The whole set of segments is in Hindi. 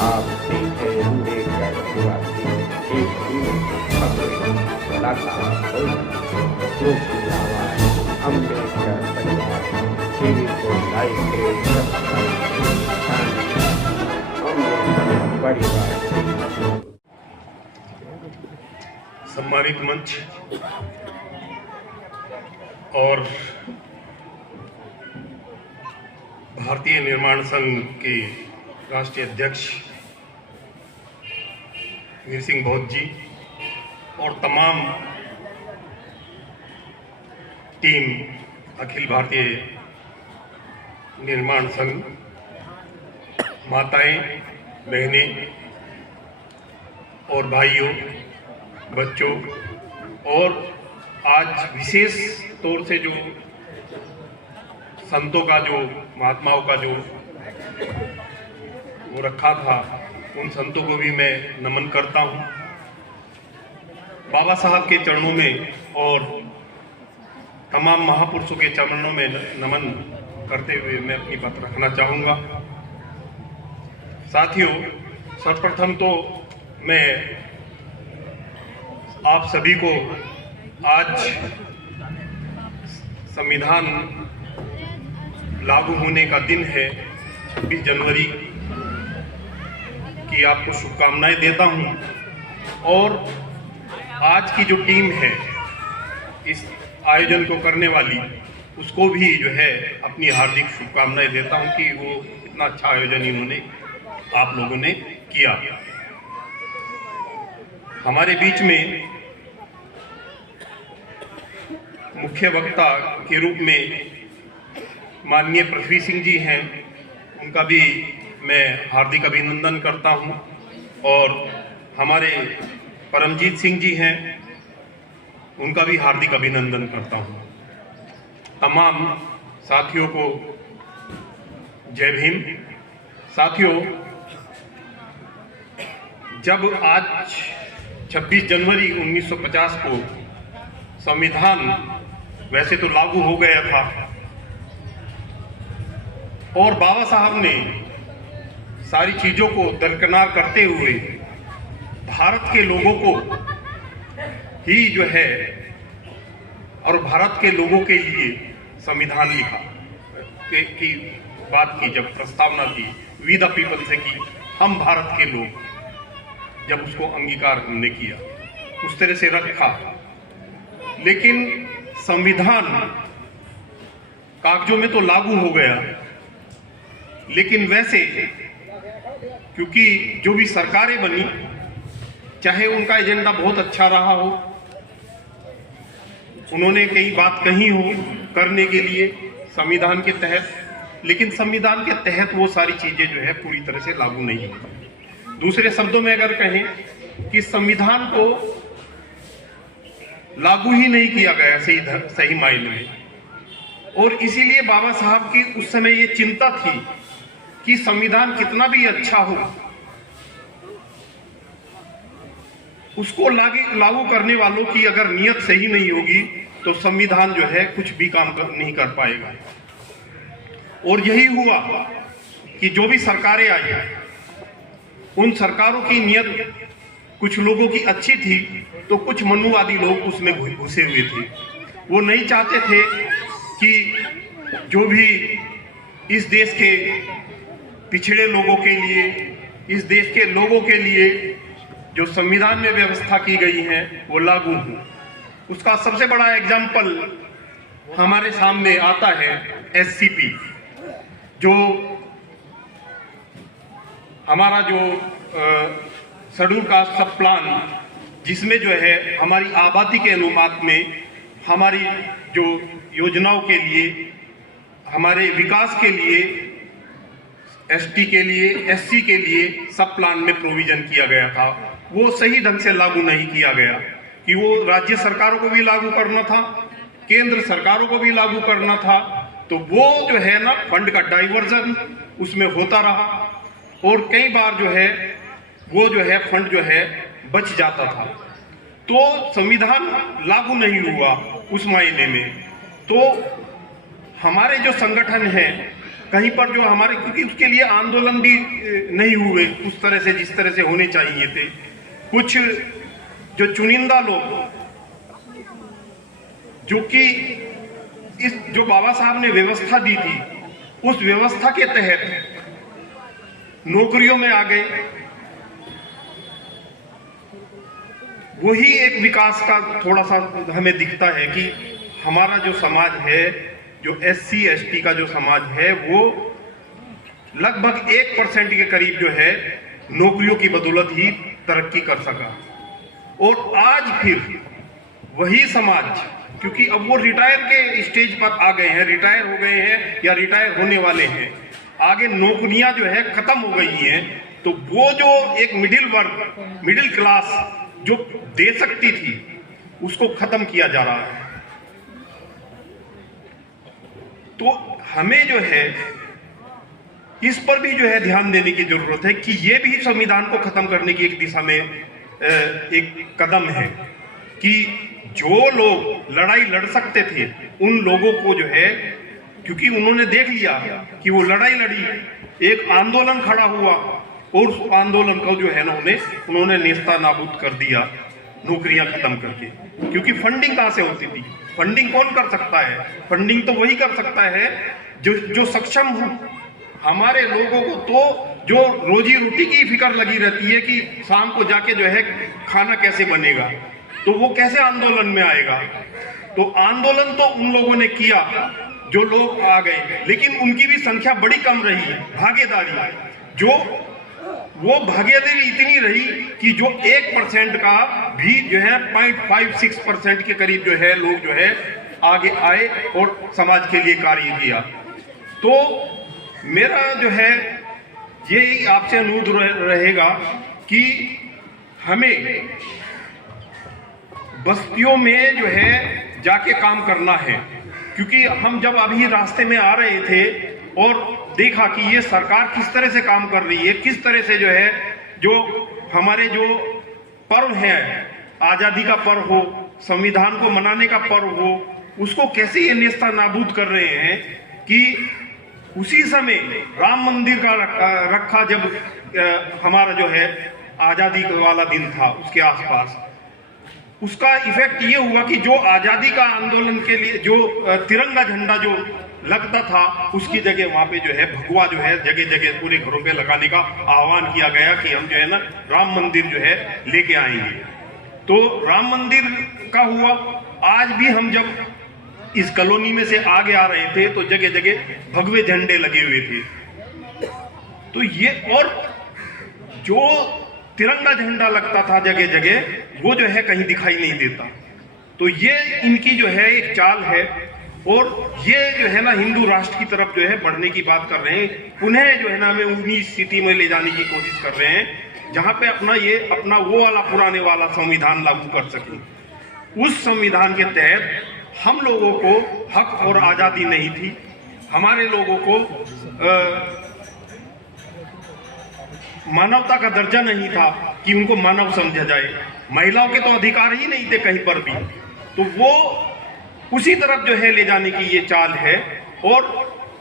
आप सीधे अम्बेडकर परिवार की एक कलाकार जो की आवाज अम्बेडकर परिवार टीवी को लाइव के अम्बेडकर परिवार सम्मानित मंच और भारतीय निर्माण संघ के राष्ट्रीय अध्यक्ष वीर सिंह बौद्ध जी और तमाम टीम अखिल भारतीय निर्माण संघ, माताएं, बहनें और भाइयों, बच्चों और आज विशेष तौर से जो संतों का, जो महात्माओं का जो वो रखा था, उन संतों को भी मैं नमन करता हूँ। बाबा साहब के चरणों में और तमाम महापुरुषों के चरणों में नमन करते हुए मैं अपनी बात रखना चाहूँगा। साथियों, सर्वप्रथम तो मैं आप सभी को आज संविधान लागू होने का दिन है, 26 जनवरी की आपको शुभकामनाएं देता हूं। और आज की जो टीम है इस आयोजन को करने वाली, उसको भी जो है अपनी हार्दिक शुभकामनाएं देता हूं कि वो इतना अच्छा आयोजन इन्होंने, आप लोगों ने किया। हमारे बीच में मुख्य वक्ता के रूप में माननीय पृथ्वी सिंह जी हैं, उनका भी मैं हार्दिक अभिनंदन करता हूं। और हमारे परमजीत सिंह जी हैं, उनका भी हार्दिक अभिनंदन करता हूं। तमाम साथियों को जय भीम। साथियों, जब आज 26 जनवरी 1950 को संविधान वैसे तो लागू हो गया था और बाबा साहब ने सारी चीजों को दरकिनार करते हुए भारत के लोगों को ही जो है और भारत के लोगों के लिए संविधान लिखा की बात की, जब प्रस्तावना की वी द पीपल से की, हम भारत के लोग, जब उसको अंगीकार हमने किया उस तरह से रखा। लेकिन संविधान कागजों में तो लागू हो गया, लेकिन वैसे क्योंकि जो भी सरकारें बनी, चाहे उनका एजेंडा बहुत अच्छा रहा हो, उन्होंने कई बात कही हो करने के लिए संविधान के तहत, लेकिन संविधान के तहत वो सारी चीजें जो है पूरी तरह से लागू नहीं हुई। दूसरे शब्दों में अगर कहें कि संविधान को लागू ही नहीं किया गया सही मायने में। और इसीलिए बाबा साहब की उस समय ये चिंता थी कि संविधान कितना भी अच्छा हो, उसको लागू करने वालों की अगर नियत सही नहीं होगी तो संविधान जो है कुछ भी काम नहीं कर पाएगा। और यही हुआ कि जो भी सरकारें आई, उन सरकारों की नियत कुछ लोगों की अच्छी थी तो कुछ मनुवादी लोग उसमें घुसे हुए थे। वो नहीं चाहते थे कि जो भी इस देश के पिछड़े लोगों के लिए, इस देश के लोगों के लिए जो संविधान में व्यवस्था की गई है वो लागू हो। उसका सबसे बड़ा एग्जाम्पल हमारे सामने आता है एससीपी, जो हमारा जो शेड्यूल कास्ट सब प्लान, जिसमें जो है हमारी आबादी के अनुपात में हमारी जो योजनाओं के लिए, हमारे विकास के लिए, एसटी के लिए, एससी के लिए सब प्लान में प्रोविजन किया गया था, वो सही ढंग से लागू नहीं किया गया। कि वो राज्य सरकारों को भी लागू करना था, केंद्र सरकारों को भी लागू करना था, तो वो जो है ना फंड का डाइवर्जन उसमें होता रहा और कई बार जो है वो जो है फंड जो है बच जाता था। तो संविधान लागू नहीं हुआ उस मायने में। तो हमारे जो संगठन हैं कहीं पर जो हमारे, क्योंकि उसके लिए आंदोलन भी नहीं हुए उस तरह से जिस तरह से होने चाहिए थे। कुछ जो चुनिंदा लोग जो कि इस जो बाबा साहब ने व्यवस्था दी थी उस व्यवस्था के तहत नौकरियों में आ गए, वही एक विकास का थोड़ा सा हमें दिखता है कि हमारा जो समाज है, जो SC ST का जो समाज है, वो लगभग 1% के करीब जो है नौकरियों की बदौलत ही तरक्की कर सका। और आज फिर वही समाज, क्योंकि अब वो रिटायर के स्टेज पर आ गए हैं, रिटायर हो गए हैं या रिटायर होने वाले हैं, आगे नौकरियां जो है खत्म हो गई हैं, तो वो जो एक मिडिल वर्ग, मिडिल क्लास जो दे सकती थी उसको खत्म किया जा रहा है। तो हमें जो है इस पर भी जो है ध्यान देने की जरूरत है कि ये भी संविधान को खत्म करने की एक दिशा में एक कदम है कि जो लोग लड़ाई लड़ सकते थे उन लोगों को जो है, क्योंकि उन्होंने देख लिया कि वो लड़ाई लड़ी, एक आंदोलन खड़ा हुआ और उस आंदोलन को जो है ना उन्होंने नेस्ता नाबूद कर दिया नौकरियां खत्म करके। क्योंकि फंडिंग कहां से होती थी? फंडिंग कौन कर सकता है? फंडिंग तो वही कर सकता है जो सक्षम हो। हमारे लोगों को तो जो रोजी रोटी की फिक्र लगी रहती है कि शाम को जाके जो है खाना कैसे बनेगा, तो वो कैसे आंदोलन में आएगा? तो आंदोलन तो उन लोगों ने किया जो लोग आ गए, लेकिन उनकी भी संख्या बड़ी कम रही है। भागीदारी वो भागीदारी इतनी रही कि जो 1% का भी जो है 0.56% के करीब जो है लोग जो है आगे आए और समाज के लिए कार्य किया। तो मेरा जो है यही आपसे अनुरोध रहेगा कि हमें बस्तियों में जो है जाके काम करना है, क्योंकि हम जब अभी रास्ते में आ रहे थे और देखा कि ये सरकार किस तरह से काम कर रही है, किस तरह से जो है जो हमारे जो पर्व है, आजादी का पर्व हो, संविधान को मनाने का पर्व हो, उसको कैसे ये नेस्ता नाबूद कर रहे हैं कि उसी समय राम मंदिर का रखा जब हमारा जो है आजादी वाला दिन था, उसके आसपास उसका इफेक्ट ये हुआ कि जो आजादी का आंदोलन के लिए जो तिरंगा झंडा जो लगता था उसकी जगह वहां पे जो है भगवा जो है जगह जगह पूरे घरों पे लगाने का आह्वान किया गया कि हम जो है ना राम मंदिर जो है लेके आएंगे। तो राम मंदिर का हुआ। आज भी हम जब इस कॉलोनी में से आगे आ रहे थे तो जगह जगह भगवे झंडे लगे हुए थे। तो ये और जो तिरंगा झंडा लगता था जगह जगह वो जो है कहीं दिखाई नहीं देता। तो ये इनकी जो है एक चाल है और ये जो है ना हिंदू राष्ट्र की तरफ जो है बढ़ने की बात कर रहे हैं। उन्हें जो है ना हमें उन्हीं स्थिति में ले जाने की कोशिश कर रहे हैं जहां पे अपना वो वाला पुराने वाला संविधान लागू कर सके। उस संविधान के तहत हम लोगों को हक और आजादी नहीं थी। हमारे लोगों को मानवता का दर्जा नहीं था कि उनको मानव समझा जाए। महिलाओं के तो अधिकार ही नहीं थे कहीं पर भी। तो वो उसी तरफ जो है ले जाने की ये चाल है। और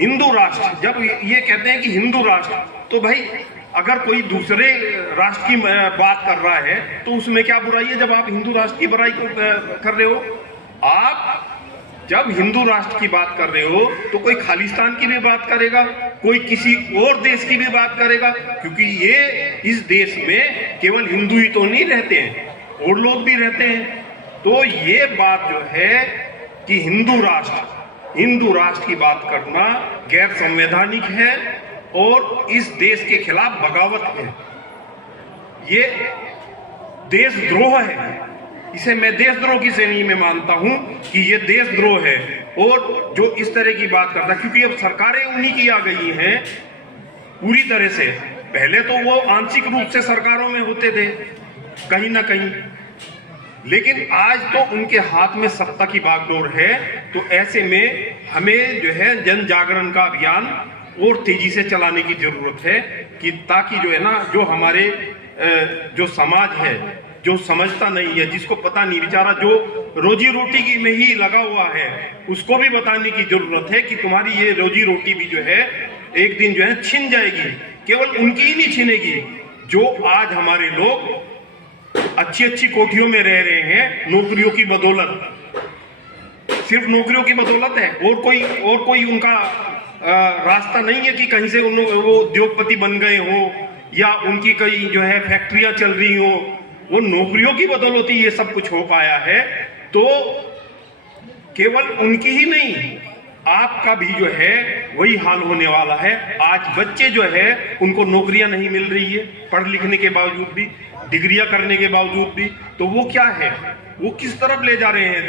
हिंदू राष्ट्र, जब ये कहते हैं कि हिंदू राष्ट्र, तो भाई अगर कोई दूसरे राष्ट्र की बात कर रहा है तो उसमें क्या बुराई है जब आप हिंदू राष्ट्र की बुराई कर रहे हो। आप जब हिंदू राष्ट्र की बात कर रहे हो तो कोई खालिस्तान की भी बात करेगा, कोई किसी और देश की भी बात करेगा, क्योंकि ये इस देश में केवल हिंदू ही तो नहीं रहते हैं और लोग भी रहते हैं। तो ये बात जो है कि हिंदू राष्ट्र की बात करना गैर संवैधानिक है और इस देश के खिलाफ बगावत है। ये देशद्रोह है। इसे मैं देशद्रोह की श्रेणी में मानता हूं कि ये देशद्रोह है। और जो इस तरह की बात करता है, क्योंकि अब सरकारें उन्हीं की आ गई हैं पूरी तरह से। पहले तो वो आंशिक रूप से सरकारों में होते थे कहीं ना कहीं, लेकिन आज तो उनके हाथ में सत्ता की बागडोर है। तो ऐसे में हमें जो है जन जागरण का अभियान और तेजी से चलाने की जरूरत है कि ताकि जो है ना जो हमारे जो समाज है, जो समझता नहीं है, जिसको पता नहीं, बेचारा जो रोजी रोटी की में ही लगा हुआ है, उसको भी बताने की जरूरत है कि तुम्हारी ये रोजी रोटी भी जो है एक दिन जो है छिन जाएगी। केवल उनकी ही नहीं छिनेगी, जो आज हमारे लोग अच्छी अच्छी कोठियों में रह रहे हैं नौकरियों की बदौलत, सिर्फ नौकरियों की बदौलत है। और कोई उनका रास्ता नहीं है कि कहीं से वो उद्योगपति बन गए हो या उनकी कई जो है फैक्ट्रियां चल रही हो। वो नौकरियों की बदौलत ही ये सब कुछ हो पाया है। तो केवल उनकी ही नहीं, आपका भी जो है वही हाल होने वाला है। आज बच्चे जो है उनको नौकरियां नहीं मिल रही है, पढ़ लिखने के बावजूद भी, डिग्रियां करने के बावजूद भी। तो वो क्या है, वो किस तरफ ले जा रहे हैं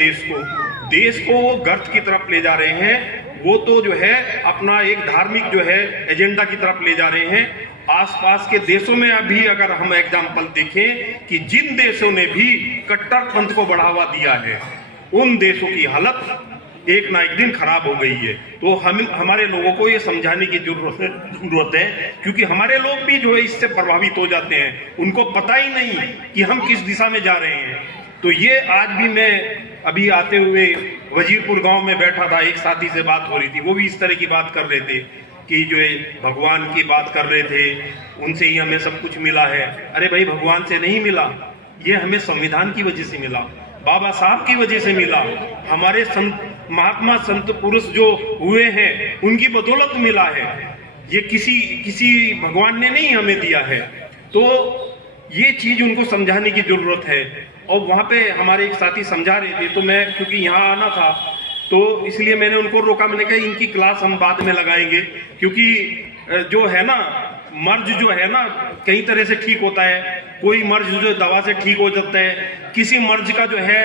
देश को वो गर्त की तरफ ले जा रहे हैं। वो तो जो है अपना एक धार्मिक जो है एजेंडा की तरफ ले जा रहे हैं। आसपास के देशों में अभी अगर हम एग्जाम्पल देखें कि जिन देशों ने भी कट्टरपंथ को बढ़ावा दिया है, उन देशों की हालत एक ना एक दिन खराब हो गई है। तो हमारे लोगों को ये समझाने की जरूरत है, क्योंकि हमारे लोग भी जो है इससे प्रभावित हो जाते हैं। उनको पता ही नहीं कि हम किस दिशा में जा रहे हैं। तो ये आज भी मैं अभी आते हुए वजीरपुर गांव में बैठा था, एक साथी से बात हो रही थी, वो भी इस तरह की बात कर रहे थे कि जो है भगवान की बात कर रहे थे, उनसे ही हमें सब कुछ मिला है। अरे भाई, भगवान से नहीं मिला, ये हमें संविधान की वजह से मिला, बाबा साहब की वजह से मिला, हमारे संत महात्मा संत पुरुष जो हुए हैं उनकी बदौलत मिला है। ये किसी भगवान ने नहीं हमें दिया है। तो ये चीज उनको समझाने की जरूरत है। और वहां पे हमारे एक साथी समझा रहे थे, तो मैं क्योंकि यहाँ आना था तो इसलिए मैंने उनको रोका। मैंने कहा इनकी क्लास हम बाद में लगाएंगे, क्योंकि जो है ना मर्ज जो है ना कई तरह से ठीक होता है। कोई मर्ज जो दवा से ठीक हो जाता है, किसी मर्ज का जो है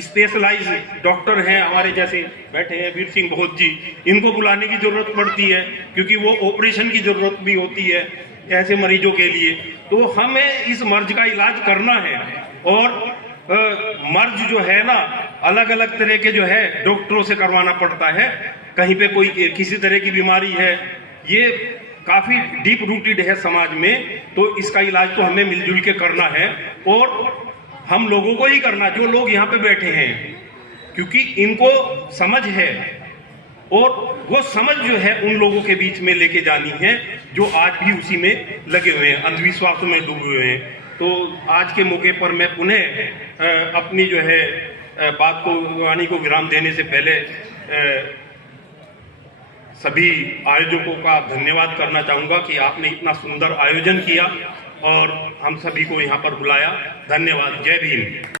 स्पेशलाइज डॉक्टर हैं हमारे जैसे बैठे हैं वीर सिंह बहुत जी, इनको बुलाने की जरूरत पड़ती है, क्योंकि वो ऑपरेशन की जरूरत भी होती है ऐसे मरीजों के लिए। तो हमें इस मर्ज का इलाज करना है। और मर्ज जो है ना अलग अलग तरह के जो है डॉक्टरों से करवाना पड़ता है। कहीं पे कोई किसी तरह की बीमारी है, ये काफी डीप रूटेड है समाज में, तो इसका इलाज तो हमें मिलजुल के करना है। और हम लोगों को ही करना, जो लोग यहाँ पे बैठे हैं, क्योंकि इनको समझ है। और वो समझ जो है उन लोगों के बीच में लेके जानी है जो आज भी उसी में लगे हुए हैं, अंधविश्वासों में डूबे हुए हैं। तो आज के मौके पर मैं पुनः अपनी जो है बात को वाणी को विराम देने से पहले सभी आयोजकों का धन्यवाद करना चाहूँगा कि आपने इतना सुंदर आयोजन किया और हम सभी को यहाँ पर बुलाया। धन्यवाद। जय भीम।